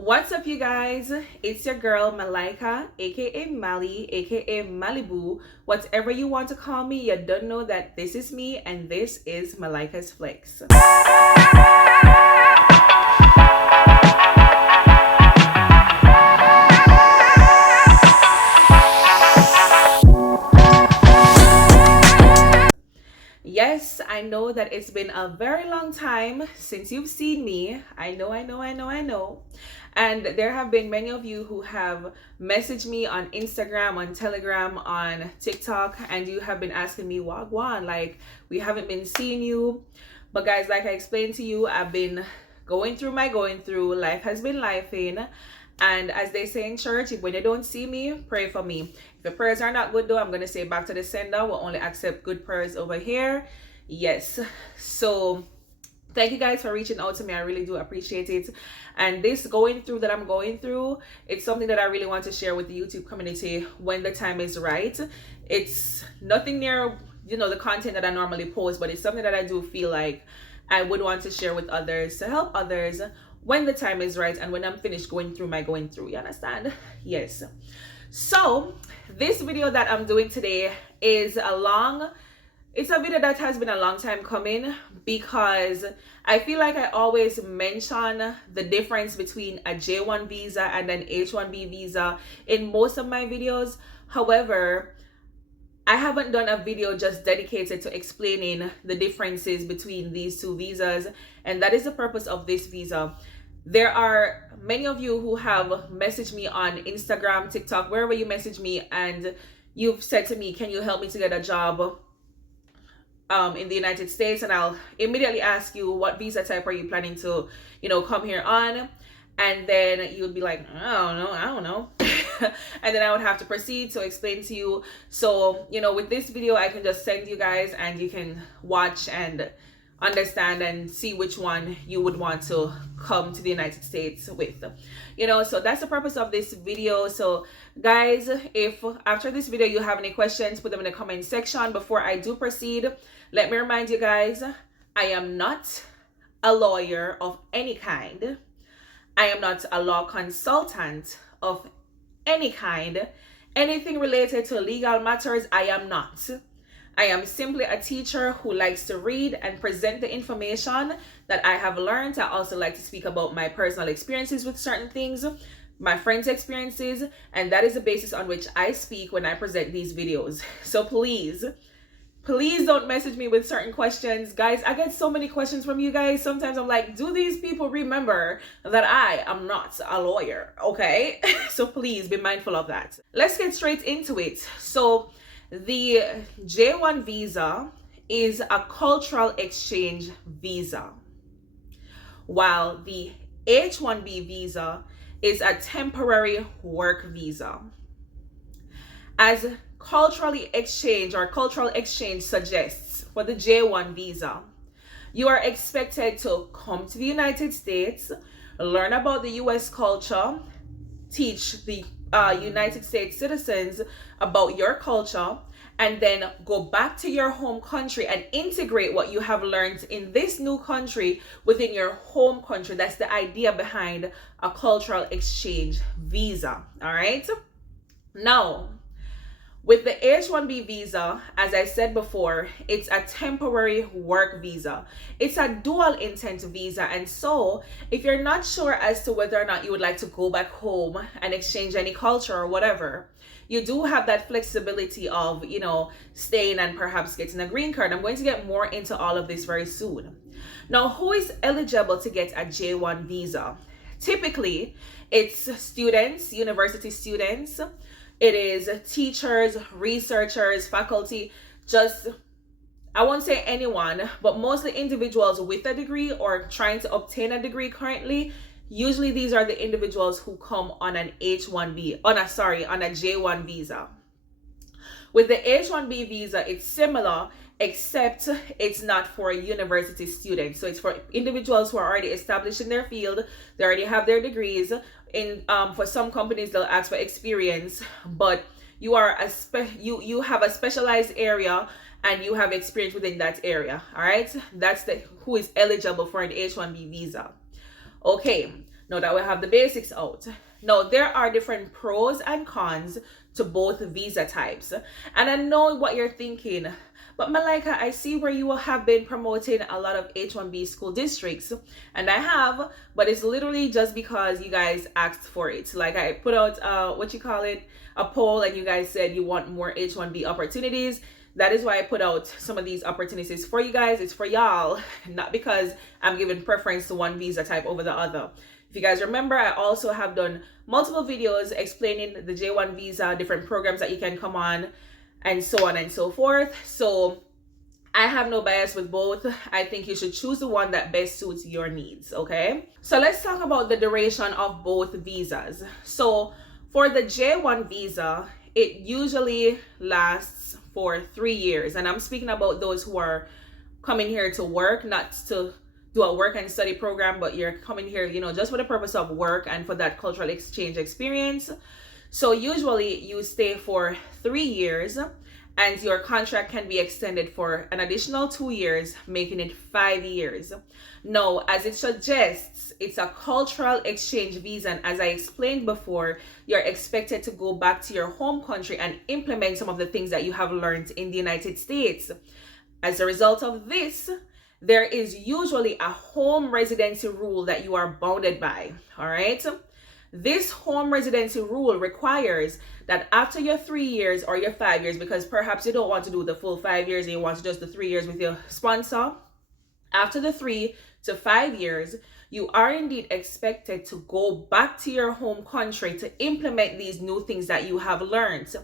What's up, you guys? It's your girl Malika, aka Mali, aka Malibu. Whatever you want to call me, you don't know that this is me, and this is Malika's Flex. Yes, I know that it's been a very long time since you've seen me. I know. And there have been many of you who have messaged me on Instagram, on Telegram, on TikTok, and you have been asking me, Wagwan, like, we haven't been seeing you. But guys, like I explained to you, I've been going through. Life has been lifing. And as they say in church, when you don't see me, pray for me. If the prayers are not good though, I'm going to say back to the sender. We'll only accept good prayers over here. Yes. So thank you guys for reaching out to me. I really do appreciate it. And this going through that I'm going through, it's something that I really want to share with the YouTube community when the time is right. It's nothing near, the content that I normally post, but it's something that I do feel like I would want to share with others to help others when the time is right and when I'm finished going through, you understand? Yes. So this video that I'm doing today is it's a video that has been a long time coming, because I feel like I always mention the difference between a J1 visa and an H1B visa in most of my videos. However, I haven't done a video just dedicated to explaining the differences between these two visas, and that is the purpose of this visa. There are many of you who have messaged me on Instagram, TikTok, wherever you message me, and you've said to me, can you help me to get a job in the United States? And I'll immediately ask you, what visa type are you planning to, come here on? And then you would be like, I don't know. And then I would have to proceed to explain to you. So, with this video, I can just send you guys and you can watch and understand and see which one you would want to come to the United States with. So that's the purpose of this video. So guys, if after this video you have any questions, put them in the comment section. Before I do proceed, let me remind you guys, I am not a lawyer of any kind. I am not a law consultant of any kind. Anything related to legal matters, I am not. I am simply a teacher who likes to read and present the information that I have learned. I also like to speak about my personal experiences with certain things, my friends' experiences, and that is the basis on which I speak when I present these videos. So please don't message me with certain questions. Guys, I get so many questions from you guys. Sometimes I'm like, do these people remember that I am not a lawyer? Okay? So please be mindful of that. Let's get straight into it. So the J1 visa is a cultural exchange visa, while the H1B visa is a temporary work visa. As cultural exchange suggests, for the J1 visa, you are expected to come to the United States, learn about the US culture, teach the United States citizens about your culture, and then go back to your home country and integrate what you have learned in this new country within your home country. That's the idea behind a cultural exchange visa. All right. Now, with the H1B visa, as I said before, it's a temporary work visa. It's a dual intent visa. And so if you're not sure as to whether or not you would like to go back home and exchange any culture or whatever, you do have that flexibility of, staying and perhaps getting a green card. I'm going to get more into all of this very soon. Now, who is eligible to get a J1 visa? Typically, it's students, university students. It is teachers, researchers, faculty, I won't say anyone, but mostly individuals with a degree or trying to obtain a degree currently. Usually these are the individuals who come on an H1B, on a J1 visa. With the H1B visa, it's similar, except it's not for university students. So it's for individuals who are already established in their field. They already have their degrees. For some companies, they'll ask for experience, but you are you have a specialized area and you have experience within that area. All right, that's who is eligible for an H1B visa. Okay, Now that we have the basics out, now there are different pros and cons to both visa types. And I know what you're thinking, but Malika, I see where you have been promoting a lot of H1B school districts, and I have, but it's literally just because you guys asked for it. Like I put out a poll, and you guys said you want more H1B opportunities. That is why I put out some of these opportunities for you guys. It's for y'all, not because I'm giving preference to one visa type over the other. If you guys remember, I also have done multiple videos explaining the J1 visa, different programs that you can come on, and so on and so forth. So I have no bias with both. I think you should choose the one that best suits your needs, okay? So let's talk about the duration of both visas. So for the J1 visa, it usually lasts for 3 years. And I'm speaking about those who are coming here to work, not to do a work and study program, but you're coming here, just for the purpose of work and for that cultural exchange experience. So usually you stay for 3 years, and your contract can be extended for an additional 2 years, making it 5 years. Now, as it suggests, it's a cultural exchange visa, and as I explained before, you're expected to go back to your home country and implement some of the things that you have learned in the United States. As a result of this, there is usually a home residency rule that you are bounded by, all right? This home residency rule requires that after your 3 years or your 5 years, because perhaps you don't want to do the full 5 years and you want to just the 3 years with your sponsor, after the 3 to 5 years, you are indeed expected to go back to your home country to implement these new things that you have learned.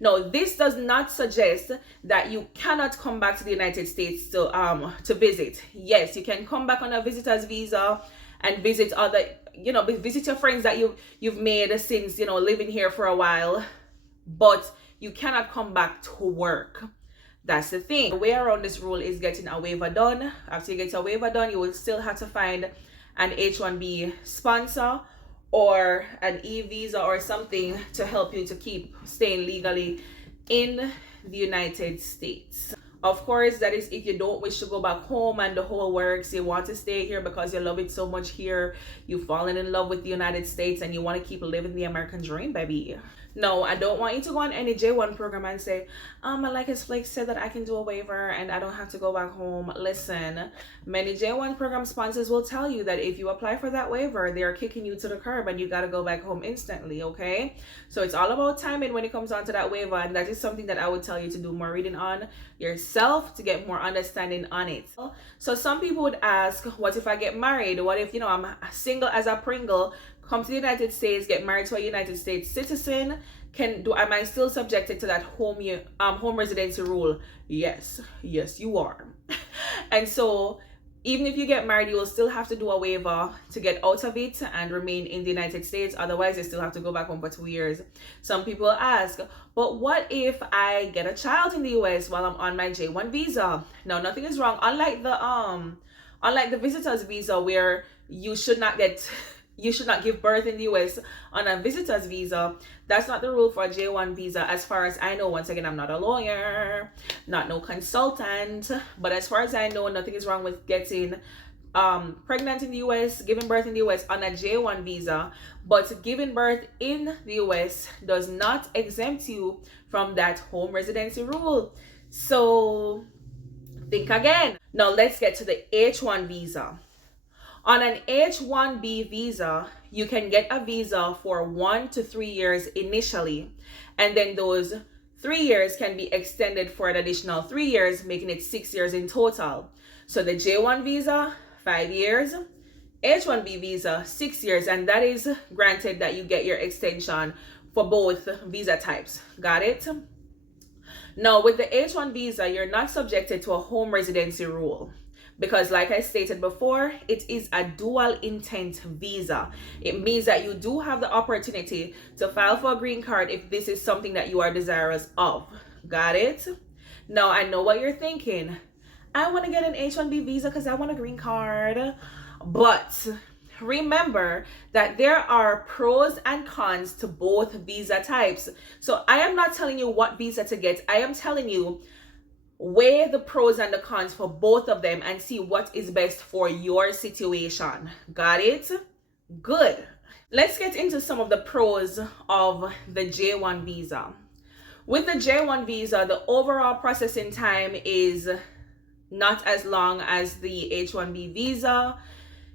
Now, this does not suggest that you cannot come back to the United States to visit. Yes, you can come back on a visitor's visa and visit visit your friends that you've made since, living here for a while, but you cannot come back to work. That's the thing. The way around this rule is getting a waiver done. After you get a waiver done, you will still have to find an H1B sponsor or an e-visa or something to help you to keep staying legally in the United States. Of course, that is if you don't wish to go back home and the whole works. You want to stay here because you love it so much here. You've fallen in love with the United States and you want to keep living the American dream, baby. No, I don't want you to go on any J1 program and say, malikasflex said that I can do a waiver and I don't have to go back home. Listen, many J1 program sponsors will tell you that if you apply for that waiver, they are kicking you to the curb and you got to go back home instantly, okay? So it's all about timing when it comes down to that waiver, and that is something that I would tell you to do more reading on yourself to get more understanding on it. So some people would ask, what if I get married? What if, I'm single as a Pringle, come to the United States, get married to a United States citizen? Am I still subjected to that home residency rule? Yes, you are. And so even if you get married, you will still have to do a waiver to get out of it and remain in the United States. Otherwise, you still have to go back home for 2 years. Some people ask, but what if I get a child in the US while I'm on my J1 visa? Now, nothing is wrong. Unlike the visitor's visa, where you should not give birth in the US on a visitor's visa, that's not the rule for a J1 visa as far as I know. Once again, I'm not a lawyer, not no consultant, but as far as I know, nothing is wrong with getting pregnant in the US, giving birth in the US on a J1 visa. But giving birth in the US does not exempt you from that home residency rule. So think again. Now let's get to the H1 visa. On an H1B visa, you can get a visa for 1 to 3 years initially, and then those 3 years can be extended for an additional 3 years, making it 6 years in total. So the J1 visa, 5 years, H1B visa, 6 years, and that is granted that you get your extension for both visa types. Got it? Now, with the H1 visa, you're not subjected to a home residency rule, because like I stated before, it is a dual intent visa. It means that you do have the opportunity to file for a green card if this is something that you are desirous of. Got it? Now, I know what you're thinking. I want to get an H1B visa because I want a green card. But remember that there are pros and cons to both visa types. So I am not telling you what visa to get. I am telling you, weigh the pros and the cons for both of them and see what is best for your situation. Got it? Good. Let's get into some of the pros of the J1 visa. With the J1 visa, the overall processing time is not as long as the H1B visa.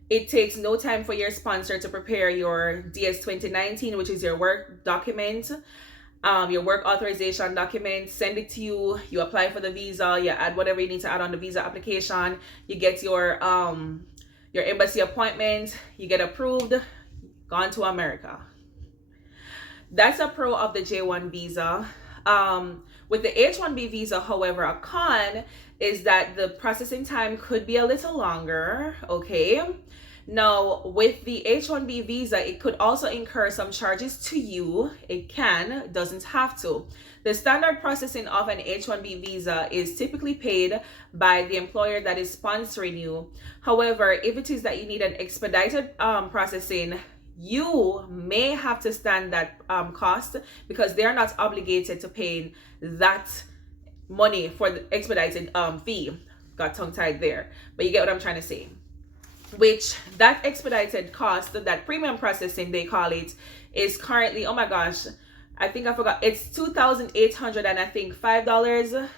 It takes no time for your sponsor to prepare your DS 2019, which is your work document, your work authorization document, send it to you, you apply for the visa, you add whatever you need to add on the visa application, you get your embassy appointment, you get approved, gone to America. That's a pro of the J1 visa. With the H1B visa, however, a con is that the processing time could be a little longer, okay? Now, with the H1B visa, it could also incur some charges to you. It can, doesn't have to. The standard processing of an H1B visa is typically paid by the employer that is sponsoring you. However, if it is that you need an expedited processing, you may have to stand that cost because they're not obligated to paying that money for the expedited fee. Got tongue tied there, but you get what I'm trying to say. Which that expedited cost, that premium processing they call it, is currently, oh my gosh, I think I forgot, it's $2,800 and I think $5.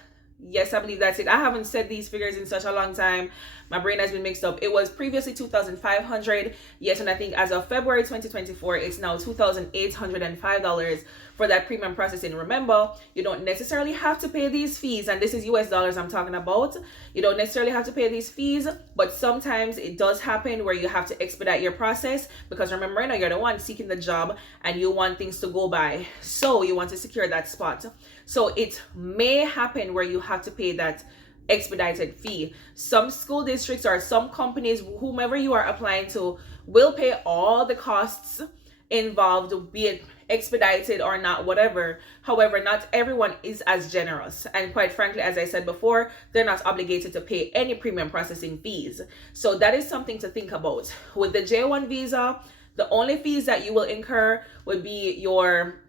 Yes, I believe that's it. I haven't said these figures in such a long time. My brain has been mixed up. It was previously $2,500. Yes, and I think as of February 2024, it's now $2,805 for that premium processing. Remember, you don't necessarily have to pay these fees, and this is US dollars I'm talking about. You don't necessarily have to pay these fees, but sometimes it does happen where you have to expedite your process because remember, you're the one seeking the job and you want things to go by. So you want to secure that spot. So it may happen where you have to pay that expedited fee. Some school districts or some companies, whomever you are applying to, will pay all the costs involved, be it expedited or not, whatever. However, not everyone is as generous, and quite frankly, as I said before, they're not obligated to pay any premium processing fees. So that is something to think about. With the J1 visa, the only fees that you will incur would be your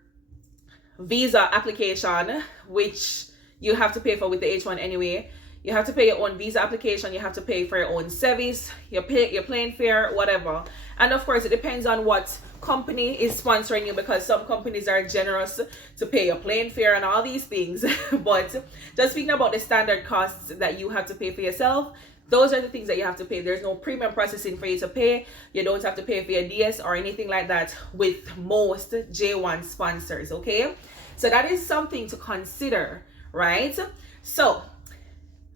visa application, which you have to pay for with the H1 anyway. You have to pay your own visa application, you have to pay for your own service, your plane fare, whatever. And of course, it depends on what company is sponsoring you, because some companies are generous to pay your plane fare and all these things. But just speaking about the standard costs that you have to pay for yourself, those are the things that you have to pay. There's no premium processing for you to pay. You don't have to pay for your DS or anything like that with most J1 sponsors, okay? So that is something to consider, right? So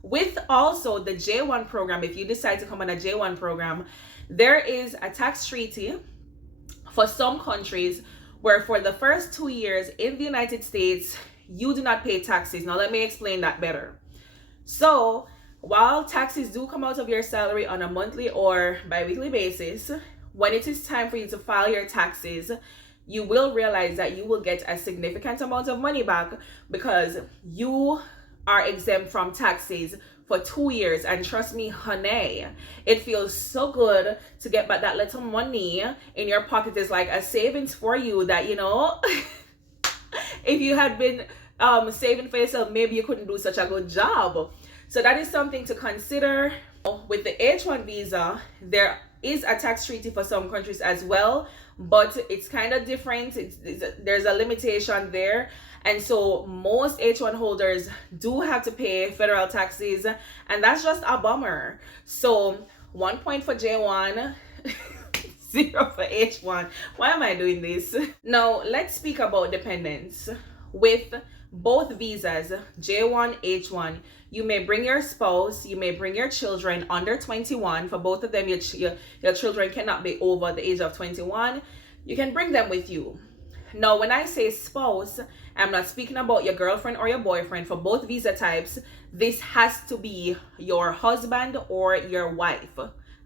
with also the J1 program, if you decide to come on a J1 program, there is a tax treaty for some countries where for the first 2 years in the United States, you do not pay taxes. Now, let me explain that better. So while taxes do come out of your salary on a monthly or bi-weekly basis, when it is time for you to file your taxes, you will realize that you will get a significant amount of money back because you are exempt from taxes for 2 years. And trust me, honey, it feels so good to get back that little money in your pocket. Is like a savings for you that, you know, if you had been saving for yourself, maybe you couldn't do such a good job. So that is something to consider. With the H1 visa, there is a tax treaty for some countries as well, but it's kind of different. There's a limitation there. And so most H1 holders do have to pay federal taxes, and that's just a bummer. So 1 point for J1, 0 for H1. Why am I doing this? Now, let's speak about dependents. With both visas, J1, H1, you may bring your spouse, you may bring your children under 21. For both of them, your children cannot be over the age of 21. You can bring them with you. Now, when I say spouse, I'm not speaking about your girlfriend or your boyfriend. For both visa types, this has to be your husband or your wife.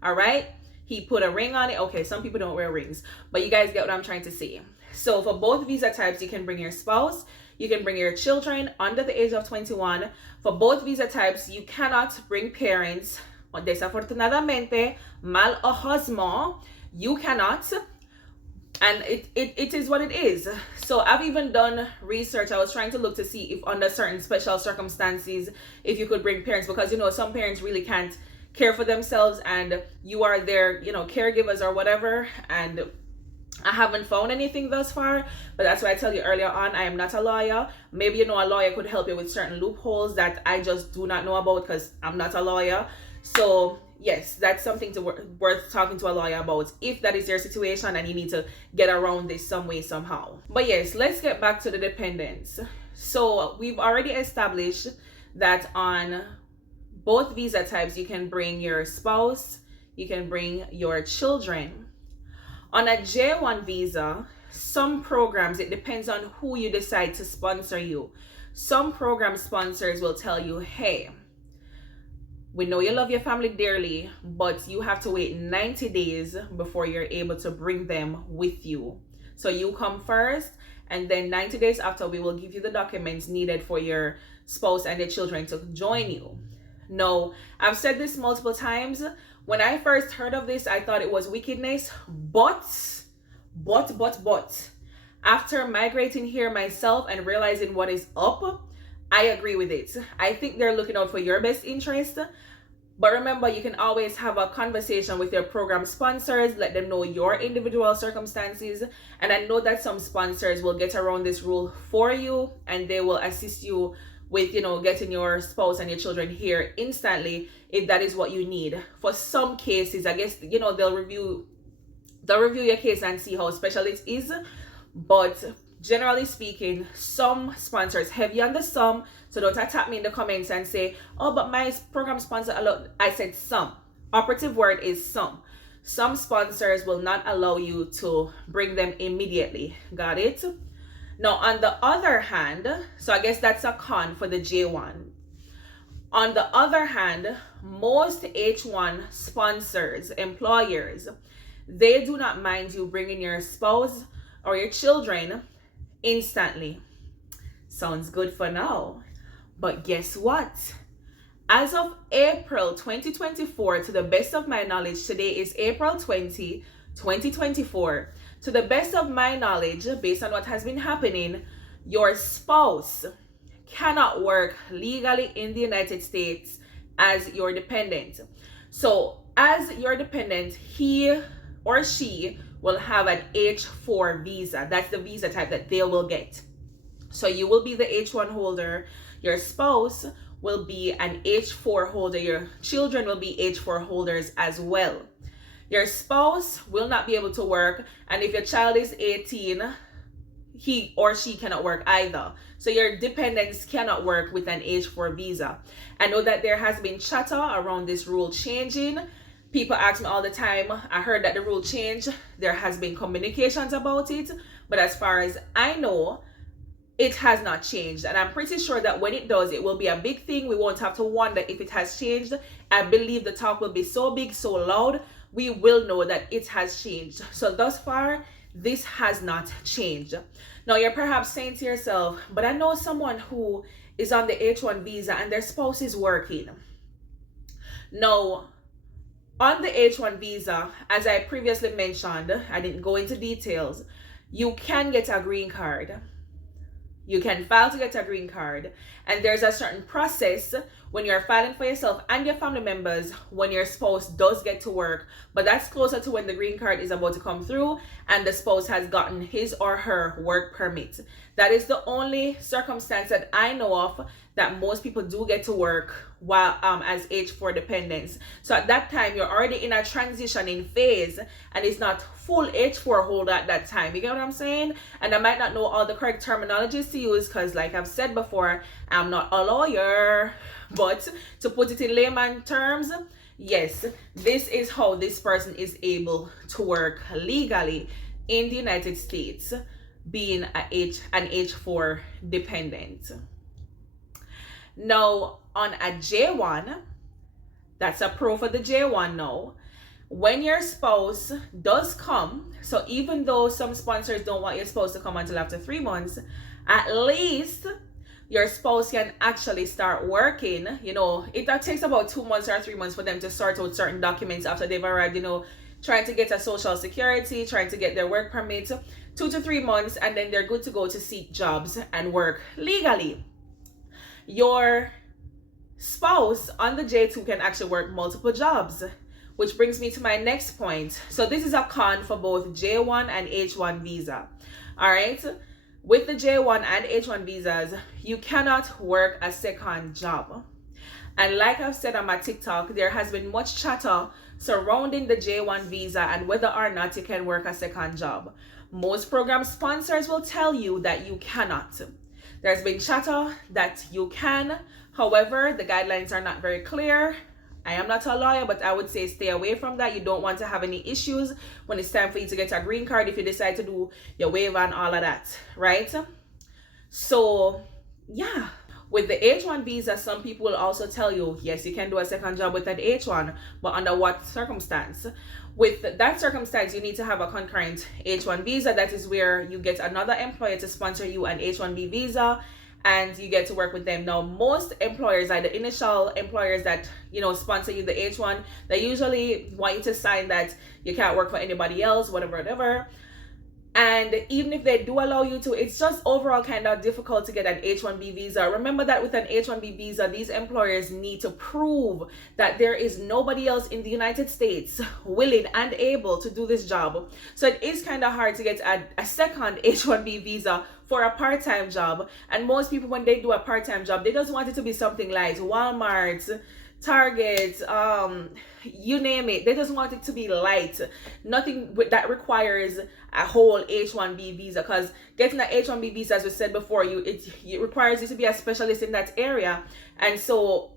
All right? He put a ring on it. Okay, some people don't wear rings, but you guys get what I'm trying to say. So for both visa types, you can bring your spouse, you can bring your children under the age of 21. For both visa types, you cannot bring parents. Desafortunadamente, mal o husband, you cannot. And it is what it is. So I've even done research. I was trying to look to see if under certain special circumstances, if you could bring parents, because, you know, some parents really can't care for themselves and you are their, caregivers or whatever. And I haven't found anything thus far, but that's why I tell you earlier on, I am not a lawyer. Maybe a lawyer could help you with certain loopholes that I just do not know about because I'm not a lawyer. So yes, that's something worth talking to a lawyer about if that is your situation and you need to get around this some way, somehow. But yes, let's get back to the dependents. So we've already established that on both visa types, you can bring your spouse, you can bring your children. On a J1 visa, some programs, it depends on who you decide to sponsor you. Some program sponsors will tell you, hey, we know you love your family dearly, but you have to wait 90 days before you're able to bring them with you. So you come first, and then 90 days after, we will give you the documents needed for your spouse and the children to join you. No, I've said this multiple times. When I first heard of this, I thought it was wickedness, but, after migrating here myself and realizing what is up, I agree with it. I think they're looking out for your best interest. But remember, you can always have a conversation with your program sponsors, let them know your individual circumstances. And I know that some sponsors will get around this rule for you and they will assist you with, getting your spouse and your children here instantly if that is what you need. For some cases, I guess, they'll review your case and see how special it is. But generally speaking, some sponsors, heavy on the some, so don't attack me in the comments and say, oh, but my program sponsor allowed. I said some. Operative word is some. Some sponsors will not allow you to bring them immediately. Got it? Now, on the other hand, so I guess that's a con for the J1. On the other hand, most H1 sponsors, employers, they do not mind you bringing your spouse or your children instantly. Sounds good for now. But guess what? As of April 2024, to the best of my knowledge, today is April 20, 2024. To the best of my knowledge, based on what has been happening, your spouse cannot work legally in the United States as your dependent. So as your dependent, he or she will have an H4 visa. That's the visa type that they will get. So you will be the H1 holder. Your spouse will be an H4 holder. Your children will be H4 holders as well. Your spouse will not be able to work. And if your child is 18, he or she cannot work either. So your dependents cannot work with an H4 visa. I know that there has been chatter around this rule changing. People ask me all the time, I heard that the rule changed. There has been communications about it. But as far as I know, it has not changed. And I'm pretty sure that when it does, it will be a big thing. We won't have to wonder if it has changed. I believe the talk will be so big, so loud, we will know that it has changed. So thus far, this has not changed. Now you're perhaps saying to yourself, but I know someone who is on the H1 visa and their spouse is working. Now, on the H1 visa, as I previously mentioned, I didn't go into details, you can get a green card. You can file to get a green card. And there's a certain process when you're filing for yourself and your family members when your spouse does get to work. But that's closer to when the green card is about to come through and the spouse has gotten his or her work permit. That is the only circumstance that I know of that most people do get to work while as H4 dependents. So at that time, you're already in a transitioning phase and it's not full H4 holder at that time. You get what I'm saying? And I might not know all the correct terminologies to use because like I've said before, I'm not a lawyer. But to put it in layman terms, yes, this is how this person is able to work legally in the United States, being an H4 dependent. Now, on a J1, that's a pro for the J1 now. When your spouse does come, so even though some sponsors don't want your spouse to come until after 3 months, at least your spouse can actually start working. It takes about 2 months or 3 months for them to sort out certain documents after they've arrived, trying to get a social security, trying to get their work permit, 2 to 3 months, and then they're good to go to seek jobs and work legally. Your spouse on the J2 can actually work multiple jobs, which brings me to my next point. So this is a con for both J1 and H1 visa. All right. With the J1 and H1 visas, you cannot work a second job. And like I've said on my TikTok, there has been much chatter surrounding the J1 visa and whether or not you can work a second job. Most program sponsors will tell you that you cannot. There's been chatter that you can. However, the guidelines are not very clear. I am not a lawyer, but I would say stay away from that. You don't want to have any issues when it's time for you to get a green card if you decide to do your waiver and all of that, right? So, yeah. With the H1 visa, some people will also tell you, yes, you can do a second job with an H1, but under what circumstance? With that circumstance, you need to have a concurrent H1 visa. That is where you get another employer to sponsor you an H1B visa, and you get to work with them. Now, most employers, like the initial employers that, sponsor you the H1, they usually want you to sign that you can't work for anybody else, whatever. And even if they do allow you to, it's just overall kind of difficult to get an H1B visa. Remember that with an H1B visa, these employers need to prove that there is nobody else in the United States willing and able to do this job. So it is kind of hard to get a second H1B visa for a part-time job. And most people, when they do a part-time job, they just want it to be something like Walmart, Target, you name it. They just want it to be light, nothing that requires a whole H1B visa, because getting an H1B visa, as we said before, it requires you to be a specialist in that area. And so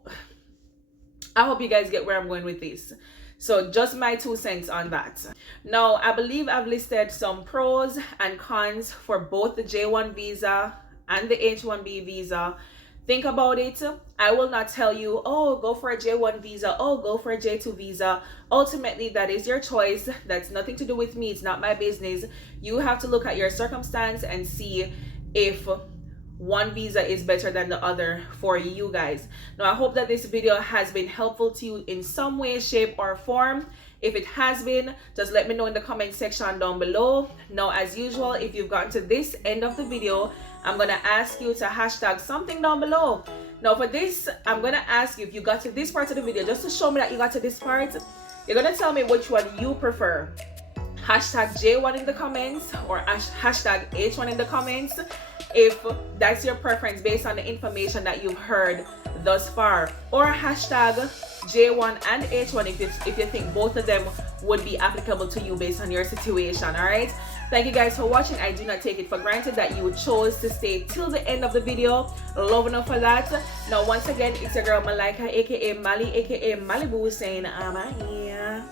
I hope you guys get where I'm going with this. So just my 2 cents on that. Now, I believe I've listed some pros and cons for both the J1 visa and the H1B visa. Think about it. I will not tell you, oh, go for a J1 visa, oh, go for a J2 visa. Ultimately, that is your choice. That's nothing to do with me. It's not my business. You have to look at your circumstance and see if one visa is better than the other for you guys. Now, I hope that this video has been helpful to you in some way, shape, or form. If it has been, just let me know in the comment section down below. Now, as usual, if you've gotten to this end of the video, I'm going to ask you to hashtag something down below. Now, for this, I'm going to ask you, if you got to this part of the video, just to show me that you got to this part, you're going to tell me which one you prefer. Hashtag J1 in the comments or hashtag H1 in the comments, if that's your preference based on the information that you've heard thus far, or hashtag J1 and H1 if you think both of them would be applicable to you based on your situation. All right, thank you guys for watching. I do not take it for granted that you chose to stay till the end of the video. Love enough for that. Now, once again, it's your girl Malika, aka Mali, aka Malibu, saying I'm here.